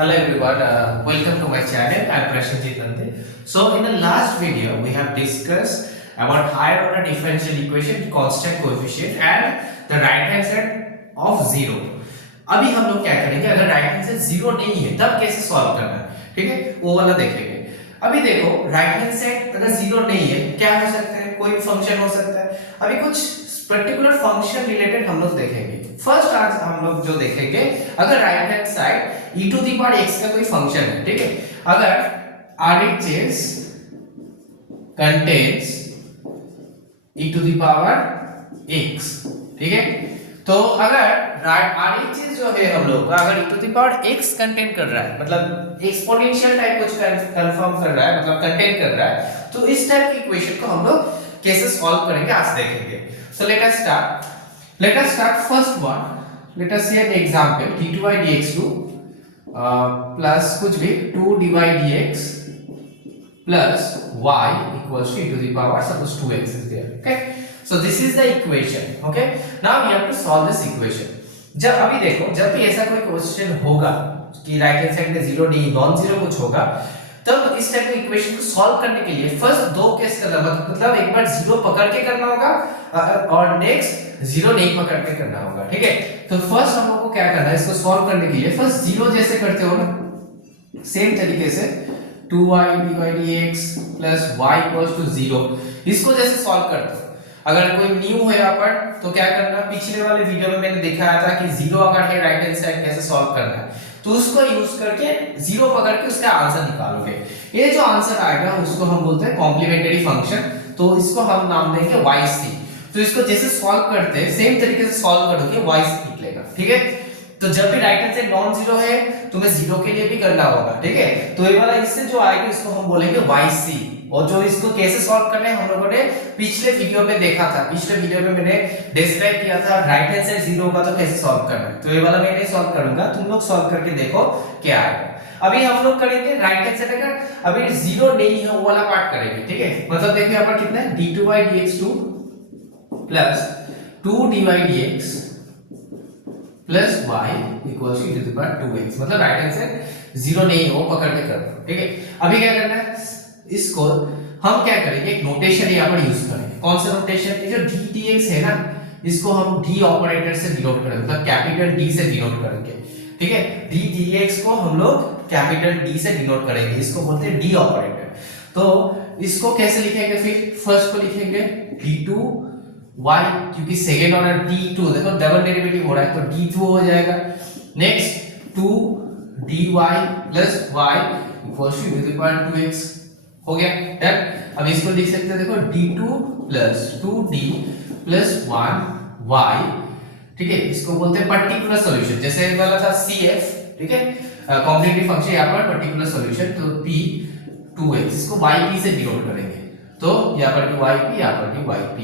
Hello everyone, welcome to my channel. I am Prashanjit Nande. So in the last video, we have discussed about higher order differential equation, constant coefficient and the right hand side of zero. अभी हम लोग क्या करेंगे, अगर right hand side zero नहीं है तब कैसे सॉल्व करना है, ठीक है, वो वाला देखेंगे। अभी देखो राइट हैंड साइड अगर जीरो नहीं है क्या हो सकता है, कोई फंक्शन हो सकता है। अभी कुछ पर्टिकुलर फंक्शन रिलेटेड हम लोग देखेंगे। फर्स्ट आंसर हम लोग जो देखेंगे, अगर right hand side e to the power x का कोई फंक्शन है, ठीक है, अगर RHS contains e to the power x, ठीक है, तो अगर RHS जो है हम लोग का अगर e to the power x contain कर रहा है, मतलब एक्सपोनेंशियल टाइप कुछ कंफर्म कर रहा है, मतलब कंटेन कर रहा है, तो इस टाइप की इक्वेशन को हम लोग कैसे सॉल्व करेंगे आज देखेंगे। So let us start first one. Let us see an example d2 by dx2 plus कुछ भी 2 dy dx plus y equals to e to the power suppose 2x is there. Okay, so this is the equation. Okay, now we have to solve this equation. जब अभी देखो, जब भी ऐसा कोई question होगा कि राइट हैंड साइड में जीरो नहीं नॉन जीरो कुछ होगा, तब इस टाइप की इक्वेशन को सॉल्व करने के लिए फर्स्ट दो केस करना, मतलब एक बार जीरो पकड़ के करना होगा और नेक्स्ट जीरो नहीं पकड़ के करना होगा, ठीक है। तो फर्स्ट हम लोग को क्या करना है, इसको सॉल्व करने के लिए फर्स्ट जीरो जैसे करते हो ना, सेम तरीके से 2y dy dx plus y equals to 0, इसको जैसे सॉल्व करते हो। अगर कोई न्यू है यहाँ पर तो क्या करना, पिछले वाले वीडियो में मैंने दिखाया था कि जीरो अगर है राइट हैंड साइड कैसे सॉल्व करना है, तो उसको यूज करके जीरो पकड़ के उसका आंसर निकालोगे। ये जो आंसर आएगा उसको हम बोलते हैं कॉम्प्लीमेंट्री फंक्शन, तो इसको हम नाम देंगे yc। तो इसको जैसे सॉल्व करते हैं सेम तरीके से सॉल्व करोगे yc निकलेगा, ठीक है। तो जब भी right hand side non zero है तुम्हें जीरो के लिए भी करना होगा, ठीक है। तो ये वाला इससे जो आएगा इसको हम बोलेंगे yc, और जो इसको कैसे सॉल्व करना है हम लोगों ने पिछले वीडियो में देखा था। पिछले वीडियो में मैंने डिस्क्राइब किया था राइट हैंड साइड जीरो होगा तो कैसे सॉल्व करना है, तो ये वाला मैं नहीं सॉल्व करूंगा, तुम लोग सॉल्व करके देखो क्या आएगा। अभी हम लोग करेंगे राइट हैंड साइड अगर अभी जीरो नहीं है वो वाला पार्ट करेंगे, ठीक है। मतलब देखिए यहाँ पर कितना है, d2 by dx2 plus 2 dy dx plus y equals to the power 2x, मतलब राइट हैंड साइड जीरो नहीं है वो पकड़ के कर दो, ठीक है। अभी क्या करना है, इसको हम क्या करेंगे, एक नोटेशन यहाँ पर यूज करेंगे। कौन सा नोटेशन, ये जो d dx है ना, इसको हम d ऑपरेटर से डिनोट करेंगे, मतलब कैपिटल D से डिनोट करेंगे, ठीक है। d dx को हम लोग कैपिटल D से डिनोट करेंगे, इसको बोलते हैं d ऑपरेटर। तो इसको कैसे लिखेंगे, फिर फर्स्ट को लिखेंगे d2 y, क्योंकि सेकेंड ऑर्डर d2 देखो डबल डेरिवेटिव हो रहा है तो d2 हो जाएगा। Next 2 dy plus y equals to the power 2x हो गया, डन। अब इसको लिख सकते हैं, देखो d2 plus 2d plus 1y, ठीक है, इसको बोलते हैं पर्टिकुलर सॉल्यूशन। जैसे वाला था cf, ठीक है, कॉम्प्लीमेंट्री फंक्शन यहाँ पर पर्टिकुलर सॉल्यूशन, तो p 2x, इसको yp से डिनोट करेंगे, तो यहाँ पर भी yp, यहाँ पर भी yp।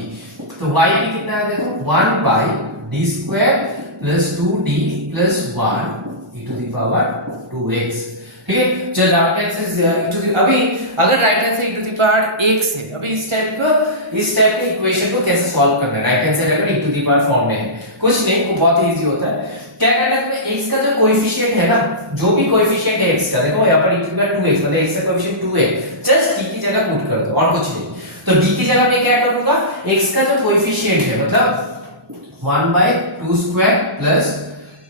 तो yp कितना है, देखो 1 by d square plus 2d plus 1 e to the power 2x, ठीक है। जो राइट हैंड से अभी अगर राइट हैंड से e to the power x है, अभी इस टाइप के इक्वेशन को कैसे सॉल्व करना है, राइट हैंड साइड अगर e to the power form में है, कुछ नहीं, वो बहुत ही इजी होता है। क्या करना है तुम्हें, x का जो कोएफिशिएंट है ना, जो भी कोएफिशिएंट है x का, देखो यहाँ पर e to the power 2x मतलब x का कोएफिशिएंट 2 है, जस्ट d की जगह पुट कर दो और कुछ नहीं। तो d की जगह मैं क्या करूंगा, x का जो कोएफिशिएंट है मतलब 1 by 2 square plus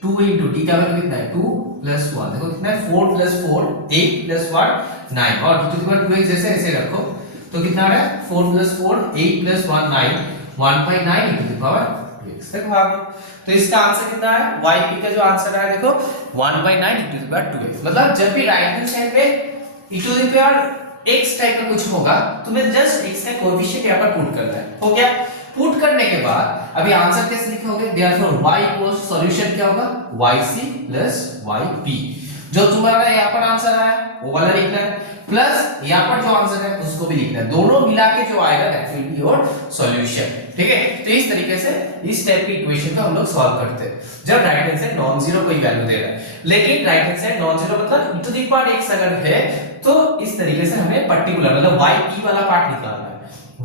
2 into d का वैल्यू कितना है 2 plus 1, देखो कितना है 4 plus 4 8 plus 1 9, और d to the power 2x जैसे ऐसे रखो तो कितना आ रहा है 4 plus 4 8 plus 1 9, 1 by 9 e to the power 2x तक भागो। तो इसका आंसर कितना है, yp का जो आंसर है देखो 1 by 9 e to the power 2x। मतलब जब भी राइट हैंड साइड पे e to the power x type का कुछ होगा तुम्हें जस्ट x का कोएफिशिएंट यहाँ पर पुट करना है, हो गया। पुट करने के बाद अभी आंसर कैसे लिखोगे, देयरफॉर y इक्वल्स सॉल्यूशन क्या होगा yc plus yp, जो तुम्हारा यहाँ पर आंसर आया वो वाला लिखना है, प्लस यहाँ पर जो आंसर है उसको भी लिखना है, दोनों मिला के जो आएगा that will be your solution, ठीक है। तो इस तरीके से इस टाइप की इक्वेशन को हम लोग सॉल्व करते हैं जब right hand side non zero कोई वैल्यू दे रहा है। लेकिन right hand side non zero मतलब e to the power x अगर है तो इस तरीके से हमें पर्टिकुलर मतलब yp वाला पार्ट निकालना है।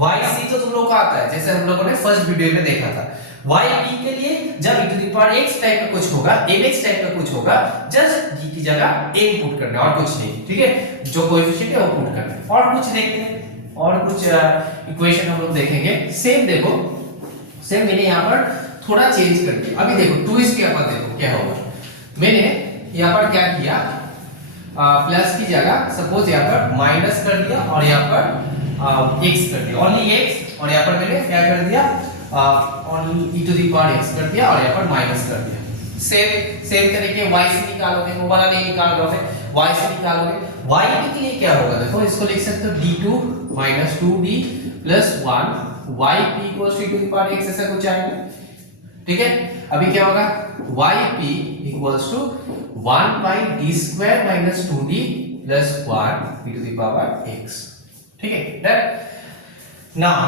yc तो तुम लोग को आता है, जैसे हम लोगों ने फर्स्ट वीडियो में देखा था, वाई पी के लिए जब e to the power x type का कुछ होगा, mx टाइप का कुछ होगा, जस्ट g की जगह a पुट करना है और कुछ नहीं, ठीक है। जो कोएफिशिएंट है वो पुट करना है। और कुछ देखते हैं, और कुछ इक्वेशन हम लोग देखेंगे। सेम देखो, सेम मैंने यहाँ पर थोड़ा चेंज कर दिया। अभी देखो ट्विस्ट के बाद देखो क्या होगा। मैंने यहाँ पर क्या किया, प्लस की जगह सपोज यहाँ पर माइनस कर दिया और यहाँ पर x कर दिया, ओनली x, और यहाँ पर मैंने क्या कर दिया, only e to the power x कर दिया और यहाँ पर माइनस कर दिया। सेम तरीके y से निकालोगे, वो वाला नहीं निकाल रहे हो, y से निकालोगे। y के लिए क्या होगा देखो, इसको लिख सकते हो d2 - 2d + 1 yp = e to the power x, ऐसा कुछ आएगा, ठीक है। अभी क्या होगा, yp = 1/d² - 2d + 1 e to the power x, ठीक है। Done. Now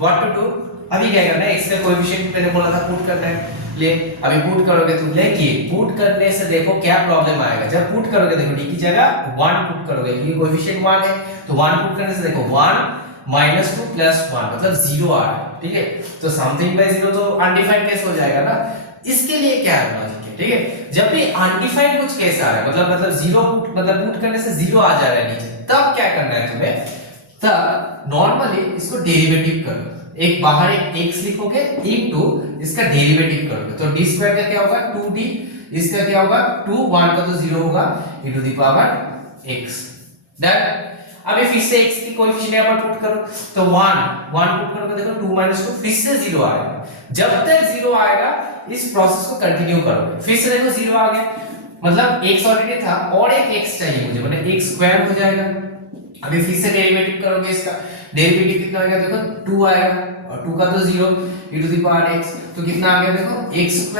what to do, अभी क्या करना है, x का कोएफिशिएंट मैंने बोला था पुट करना है, ले अभी पुट करोगे तुम। लेकिन पुट करने से देखो क्या प्रॉब्लम आएगा। जब पुट करोगे देखो d की जगह 1 पुट करोगे, ये कोएफिशिएंट 1 है, तो 1 पुट करने से देखो 1 - 2 + 1 मतलब 0 आ रहा है, ठीक है। तो समथिंग बाय 0 तो अनडिफाइंड केस हो जाएगा ना। इसके लिए क्या है लॉजिक है, ठीक है। जब भी अनडिफाइंड कुछ केस आ रहा है, मतलब 0 पुट करने से 0 आ जा रहा है नीचे, तब क्या करना है तुम्हें, तब नॉर्मली इसको डेरिवेटिव करो। एक बाहर एक x लिखोगे इनटू इसका डेरिवेटिव करोगे, तो d² का क्या होगा 2d, इसका क्या होगा 2, 1 का तो 0 होगा e to the power x। Done. अभी फिर से x की कोएफिशिएंट यहां पर पुट करो, तो 1 पुट करोगे, देखो 2 - 2 फिर से 0 आएगा। जब तक 0 आएगा इस प्रोसेस को कंटिन्यू करोगे। फिर से देखो 0 आ गया, मतलब x ऑलरेडी था और एक x चाहिए मुझे, मतलब x² हो जाएगा। अभी फिर से डेरिवेटिव करोगे, इसका डेरिवेटिव कितना आएगा देखो 2 आएगा, और 2 का तो 0 e to the power x, तो कितना आ गया देखो x²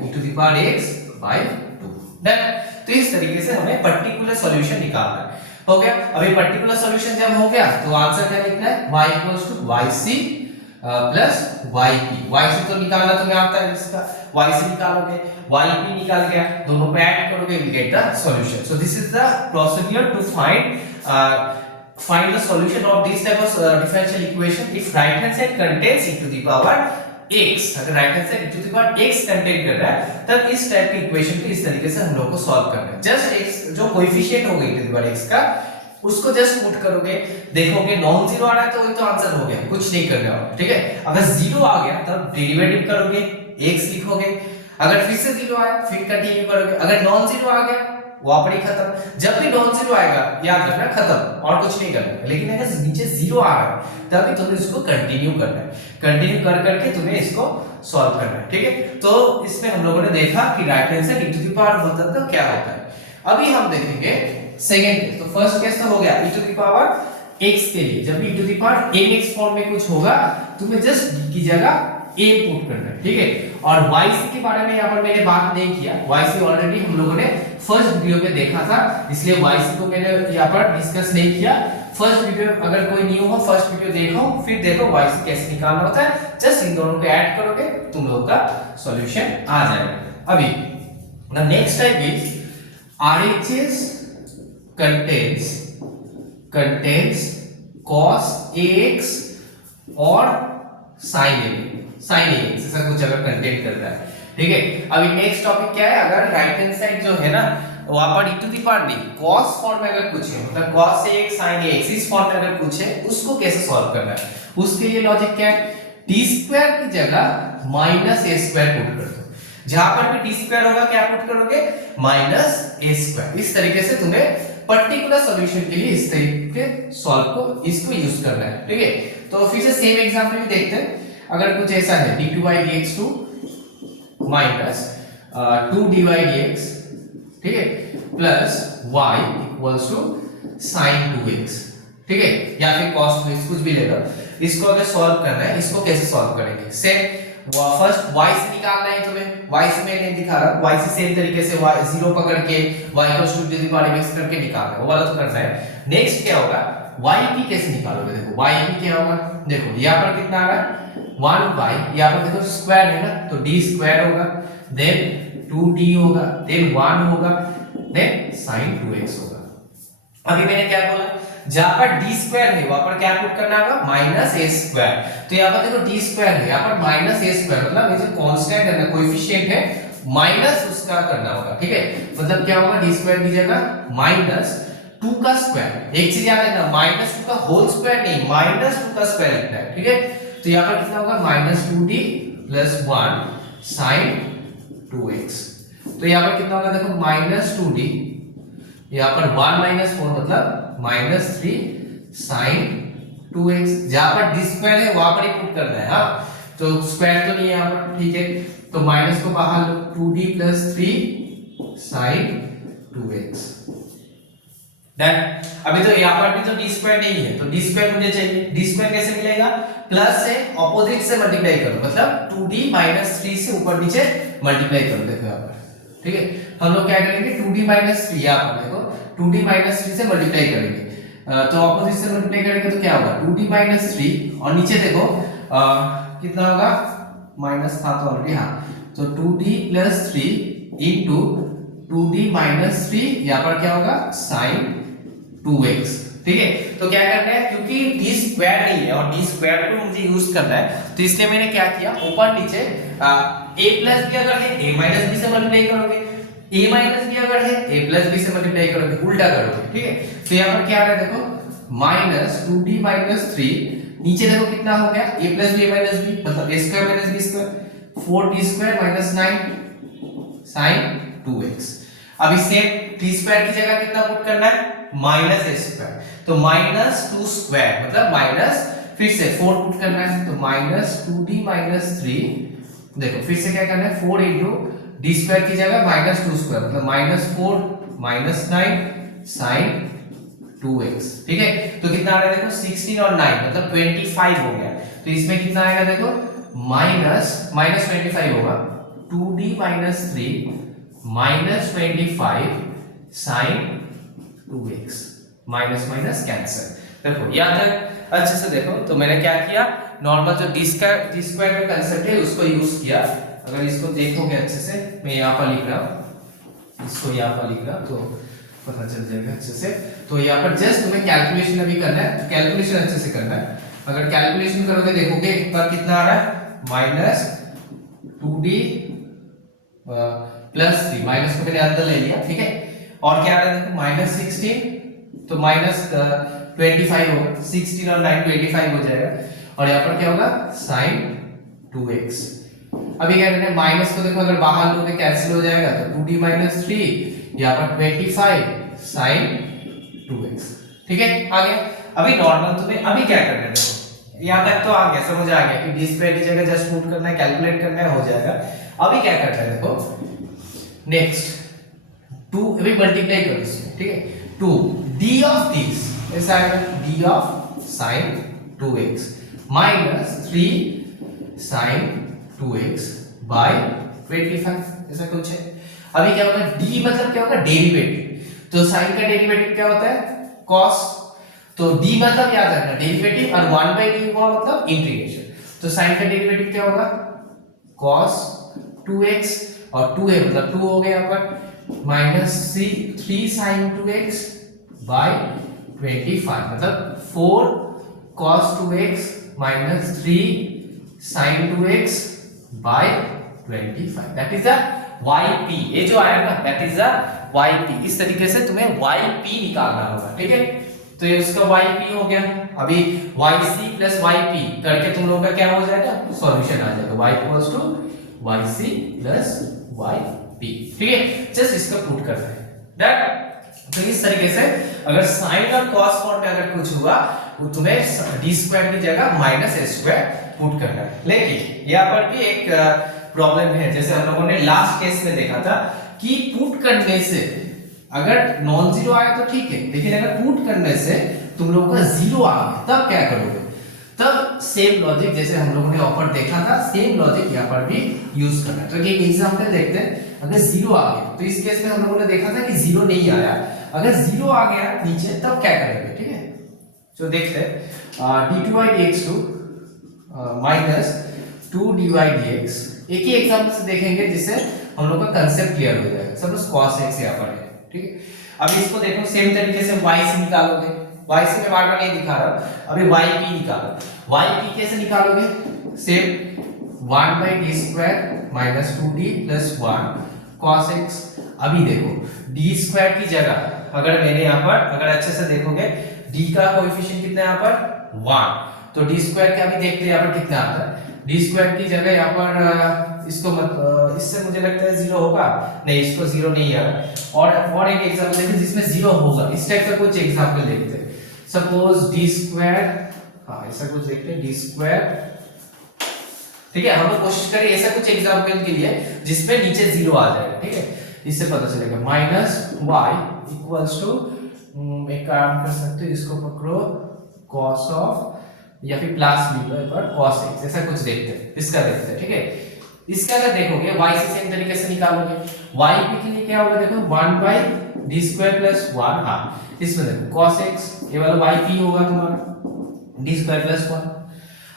e to the power x by 2। Done. तो इस तरीके से हमें पर्टिकुलर सॉल्यूशन निकालना है। हो गया। अभी पर्टिकुलर सॉल्यूशन जब हो गया तो आंसर क्या लिखना है, y yc + yp। yc तो निकालना तुम्हें आता है, इसका yc निकालोगे, yp निकाल गया, दोनों को ऐड करोगे, will get the solution. So this is the procedure to find the solution of this type of differential equation if right hand side contains e to the power x। अगर right hand side e to the power x contain कर रहा है, तब इस type की equation को इस तरीके से हम लोग को सॉल्व करना है। जस्ट x जो कोएफिशिएंट होगा e to the power x का, उसको जस्ट पुट करोगे, देखोगे नॉन जीरो आ रहा है तो वही तो आंसर हो गया, कुछ नहीं करना होगा, ठीक है। अगर 0 आ गया तब डेरिवेटिव करोगे, x लिखोगे, अगर फिर से 0 आया फिर कंटिन्यू करोगे, अगर नॉन जीरो आ गया वहां पर ही खत्म। जब भी नॉन जीरो आएगा याद रखना खत्म, और कुछ नहीं करना। लेकिन अगर नीचे 0 आ रहा है तभी तुम्हें इसको कंटिन्यू करना है, कंटिन्यू कर करके तुम्हें इसको सॉल्व करना है, ठीक है। तो इसमें हम लोगों ने देखा कि right hand side e to the power होता है तो क्या होता है। अभी हम देखेंगे सेकंड केस। तो फर्स्ट केस तो हो गया e to the power x के लिए। जब e to the power mx form में कुछ होगा तुम्हें जस्ट d की जगह a पुट करना है, ठीक है। और yc के बारे में यहाँ पर मैंने बात नहीं किया, yc ऑलरेडी हम लोगों ने फर्स्ट वीडियो में देखा था, इसलिए yc को मैंने यहाँ पर डिस्कस नहीं किया। फर्स्ट वीडियो अगर कोई न्यू हो, फर्स्ट वीडियो देखो, फिर देखो yc कैसे निकालना होता है। जस्ट इन दोनों को ऐड करोगे तुम लोगों का सॉल्यूशन आ जाएगा। अभी the next type is RHS contains cos ax और sin ax ऐसा कुछ अगर कंटेन कर रहा है, ठीक है। अभी नेक्स्ट टॉपिक क्या है, अगर राइट हैंड साइड जो है ना वहां पर e to the power d cos form में अगर कुछ है, मतलब cos ax sin ax इस फॉर्म में अगर कुछ है, उसको कैसे सॉल्व करना है। उसके लिए लॉजिक क्या है, d² की जगह -a² पुट कर दो। जहां पर भी d² होगा क्या पुट करोगे, -a²। इस तरीके से तुम्हें पर्टिकुलर सॉल्यूशन के लिए इस तरीके सॉल्व को इसको यूज करना है, ठीक है। तो फिर से सेम एग्जांपल भी देखते हैं। अगर कुछ ऐसा है d2y dx2 -2dy dx, ठीक है, plus y equals to sin 2x, ठीक है, या फिर cos 2x कुछ भी लेगा। इसको अगर सॉल्व करना है, इसको कैसे सॉल्व करेंगे, सेम फर्स्ट y से निकालना है तुम्हें। y से मैं नहीं दिखा रहा, y से सेम तरीके से y 0 पकड़ के y equals to the power x करके निकालना है, वो वाला तो करना है। नेक्स्ट क्या होगा, yp कैसे निकालोगे, देखो yp क्या होगा, देखो यहाँ पर कितना आ रहा है 1/, यहाँ पर देखो स्क्वायर है ना, तो d² होगा, देन 2d होगा, देन 1 होगा, देन sin 2x होगा। अभी मैंने क्या बोला, जहां पर डी स्क्वायर है वहां पर क्या पुट करना होगा माइनस ए स्क्वायर। तो यहाँ पर देखो डी स्क्वायर है, यहाँ पर माइनस ए स्क्वायर मतलब ये जो कांस्टेंट है ना कोएफिशिएंट है माइनस उसका करना होगा। ठीक है, मतलब क्या होगा डी स्क्वायर की जगह माइनस 2 का स्क्वायर। एक चीज याद रखना माइनस 2 का होल स्क्वायर नहीं माइनस 2 का स्क्वायर लिखना है। ठीक है, तो यहाँ पर कितना होगा minus 2d plus 1 sin 2x। तो यहाँ पर कितना होगा देखो माइनस 2d, यहाँ पर 1 माइनस 4 मतलब माइनस 3 sin 2x। जहां पर डी स्क्वायर है वहां पर ही पुट करना है। हाँ, तो स्क्वायर तो नहीं है यहाँ पर। ठीक है, तो माइनस को बाहर लो 2d plus 3 sin 2x। Done. अभी तो यहाँ पर भी तो डी स्क्वायर नहीं है, तो डी स्क्वायर मुझे चाहिए। डी स्क्वायर कैसे मिलेगा, प्लस से ऑपोजिट से मल्टीप्लाई करो, मतलब 2d माइनस 3 से ऊपर नीचे मल्टीप्लाई करो। देखो यहाँ पर, ठीक है, हम लोग क्या करेंगे 2d माइनस 3, यहाँ पर देखो 2d माइनस 3 से मल्टीप्लाई करेंगे। तो ऑपोजिट से मल्टीप्लाई करेंगे तो क्या होगा 2d माइनस 3 और नीचे देखो कितना होगा माइनस था तो ऑलरेडी। हाँ, तो 2d plus 3 into 2d minus 3 यहाँ पर क्या होगा sin 2x। ठीक है, तो क्या करना है क्योंकि डी स्क्वायर नहीं है और डी स्क्वायर को मुझे यूज करना है तो इसलिए मैंने क्या किया ऊपर नीचे a प्लस b अगर है a माइनस b से मल्टीप्लाई करोगे, a माइनस b अगर है a प्लस b से मल्टीप्लाई करोगे, उल्टा करोगे। ठीक है, तो यहाँ पर क्या आ रहा है देखो माइनस 2d माइनस 3 नीचे देखो कितना हो गया a plus b minus b मतलब a square minus b square 4d square minus 9 sin 2x। अभी सेम t स्क्वायर की जगह कितना पुट करना है माइनस ए स्क्वायर, तो माइनस 2 स्क्वायर मतलब माइनस फिर से 4 पुट करना है तो माइनस 2d माइनस 3। देखो फिर से क्या करना है 4 इंटू डी स्क्वायर की जगह माइनस 2 स्क्वायर मतलब माइनस 4 माइनस 9 sin 2x। ठीक है, तो कितना आ रहा है देखो 16 और 9 मतलब 25 हो गया। तो इसमें कितना आएगा देखो माइनस 25 होगा 2d minus 3 minus 25 sin 2x। Minus minus cancel. देखो यहाँ तक अच्छे से देखो। तो मैंने क्या किया नॉर्मल जो डी स्क्वायर का कांसेप्ट है उसको यूज किया। अगर इसको देखोगे अच्छे से, मैं यहाँ पर लिख रहा हूँ, इसको यहाँ पर लिख रहा तो पता चल जाएगा अच्छे से। तो यहाँ पर जस्ट तुम्हें कैलकुलेशन अभी करना है, तो कैलकुलेशन अच्छे से करना है। अगर कैलकुलेशन करोगे देखोगे एक बार कितना आ रहा है माइनस 2d प्लस 3 माइनस को मैंने अंदर ले लिया। ठीक है, और क्या आ रहा है देखो माइनस 16 तो माइनस 25 होगा 16 और 9 25 हो जाएगा और यहाँ पर क्या होगा sin 2x। अभी क्या करना है माइनस को देखो अगर बाहर लोगे कैंसिल हो जाएगा तो 2d माइनस 3 यहाँ पर 25 sin 2x। ठीक है, आ गया। अभी नॉर्मल तुम्हें अभी क्या करना है देखो यहाँ तक तो आ गया, समझ आ गया कि डी स्क्वायर की जगह जस्ट पुट करना है कैलकुलेट करना है हो जाएगा। अभी क्या करना है देखो नेक्स्ट 2 अभी मल्टीप्लाई करो इसमें। ठीक है, 2 d ऑफ दिस ऐसा आएगा d of sin 2x minus 3 sin 2x by 25 ऐसा कुछ है। अभी क्या होगा d मतलब क्या होगा डेरिवेटिव, तो sin का डेरिवेटिव क्या होता है cos, तो d मतलब याद रखना डेरिवेटिव और 1/d हुआ मतलब इंटीग्रेशन। तो sin का डेरिवेटिव क्या होगा cos 2x और 2 है मतलब 2 हो गया यहाँ पर माइनस 3 sin 2x बाय 25 मतलब 4 cos 2x minus 3 sin 2x by 25 that is the yp। ये जो आया ना दैट इज द yp। इस तरीके से तुम्हें yp निकालना होगा। ठीक है, तो ये उसका yp हो गया। अभी yc प्लस yp करके तुम लोगों का क्या हो जाएगा सॉल्यूशन आ जाएगा y equals to yc plus yp। ठीक है, जस्ट इसका पुट करना है डन। तो इस तरीके से अगर sin और cos फॉर्म में अगर कुछ हुआ वो तुम्हें डी स्क्वायर की जगह माइनस ए स्क्वायर पुट करना है। लेकिन यहाँ पर भी एक प्रॉब्लम है, जैसे हम लोगों ने लास्ट केस में देखा था कि पुट करने से अगर नॉन जीरो आया तो ठीक है, लेकिन अगर पुट करने से तुम लोगों का जीरो आ गया तब क्या करोगे, तब सेम लॉजिक जैसे हम लोगों ने ऑफर देखा था सेम लॉजिक यहाँ पर भी यूज करना है। तो एक एग्जांपल देखते हैं, अगर जीरो आ गया तो इस केस में हम लोगों ने देखा था कि जीरो नहीं आया, अगर जीरो आ गया नीचे तब क्या करेंगे। ठीक है, तो देखते हैं d2y dx2 minus 2dy dx। एक ही एग्जांपल से देखेंगे जिससे हम लोग का कांसेप्ट क्लियर हो जाएगा। सपोज cos x यहाँ पर है। ठीक है, अब इसको देखो सेम तरीके से y से निकालोगे y से मैं बार बार नहीं दिखा रहा, अभी yp निकालो। yp कैसे निकालोगे? Same 1/d² minus 2d plus 1 cos x। अभी देखो d² की जगह अगर मैंने यहाँ पर अगर अच्छे से देखोगे d का कोएफिशिएंट कितना है यहाँ पर 1, तो d² का भी देखते हैं यहाँ पर कितना आता है। d² की जगह यहाँ पर इसको मत इससे मुझे लगता है 0 होगा, नहीं इसको 0 नहीं आ रहा। और एक एग्जांपल देखते हैं जिसमें 0 होगा, इस टाइप का कुछ एग्जांपल देखते हैं। सपोज d², हाँ ऐसा कुछ देखते हैं d², ठीक है। हम लोग कोशिश करें ऐसा कुछ एग्जांपल के लिए जिसमें नीचे 0 आ जाएगा, ठीक है। इससे पता चलेगा माइनस y इक्वल्स टू, एक काम कर सकते हो इसको पकड़ो cos ऑफ या फिर प्लस भी लो एक बार cos x, ऐसा कुछ देखते हैं, इसका देखते हैं, ठीक है। इसका अगर देखोगे y से सेम तरीके से निकालोगे। y के लिए क्या होगा देखो 1/d² प्लस 1, हाँ इसमें देखो cos x, ये वाला yp होगा तुम्हारा d² प्लस 1।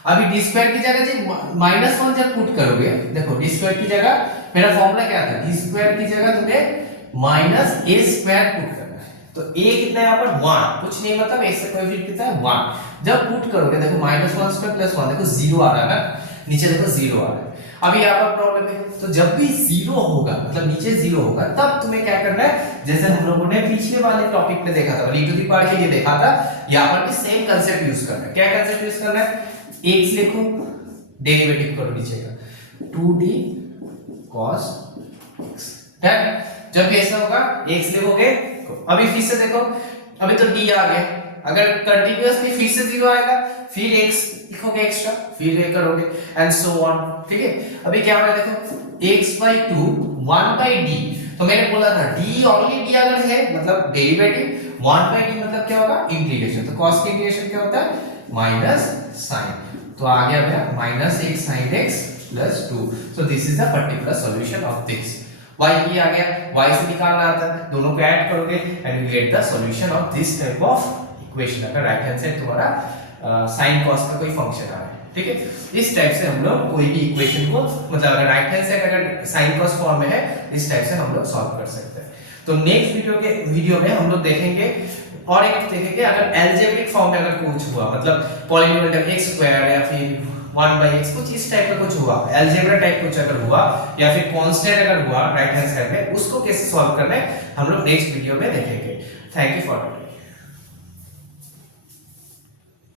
अभी d² की जगह जब -1 जब पुट करोगे, देखो d² की जगह मेरा फॉर्मूला क्या था, d² की जगह तुम्हें -a² पुट करना है। तो a कितना है यहाँ पर 1, कुछ नहीं मतलब a से कोएफिशिएंट कितना है 1। जब पुट करोगे देखो -1² प्लस 1, देखो 0 आ रहा है ना, नीचे देखो 0 आ रहा है। अभी यहाँ पर प्रॉब्लम है, तो जब भी 0 होगा मतलब नीचे 0 होगा तब तुम्हें क्या करना है, जैसे हम लोगों ने पिछले वाले टॉपिक में देखा था, e टू द पावर के लिए देखा था, यहाँ पर भी सेम कांसेप्ट यूज करना है। क्या कांसेप्ट यूज करना है, x लिखो, डेरिवेटिव करो नीचे का 2d cos x, है। जब भी ऐसा होगा x लिखोगे। अभी फिर से देखो, अभी तो d आ गया, अगर कंटीन्यूअसली फिर से 0 आएगा फिर x लिखोगे एक्स्ट्रा, फिर ये करोगे एंड सो ऑन, ठीक है। अभी क्या होगा देखो x/2 1/d, तो मैंने बोला था d ओनली d अगर है मतलब डेरिवेटिव, 1/d मतलब क्या होगा इंटीग्रेशन, तो cos की इंटीग्रेशन क्या होता है माइनस साइन, तो आ गया मेरा minus x sin x plus 2। So this is the particular solution of this. y भी आ गया, y से निकालना आता है, दोनों को ऐड करोगे and you get the solution of this type of equation. अगर राइट हैंड साइड तुम्हारा sin cos का कोई फंक्शन आ रहा है, ठीक है। इस टाइप से हम लोग कोई भी इक्वेशन को मतलब अगर राइट हैंड साइड अगर sin cos फॉर्म में है, इस टाइप से हम लोग सॉल्व कर सकते हैं। तो नेक्स्ट वीडियो में हम लोग देखेंगे और एक देखेंगे अगर अलजेब्रिक फॉर्म में अगर कुछ हुआ मतलब पॉलिनोमियल x² या फिर 1/x कुछ इस टाइप का कुछ हुआ, अलजेब्रा टाइप कुछ अगर हुआ या फिर कांस्टेंट अगर हुआ राइट हैंड साइड में, उसको कैसे सॉल्व करना है हम लोग नेक्स्ट वीडियो में देखेंगे। Thank you for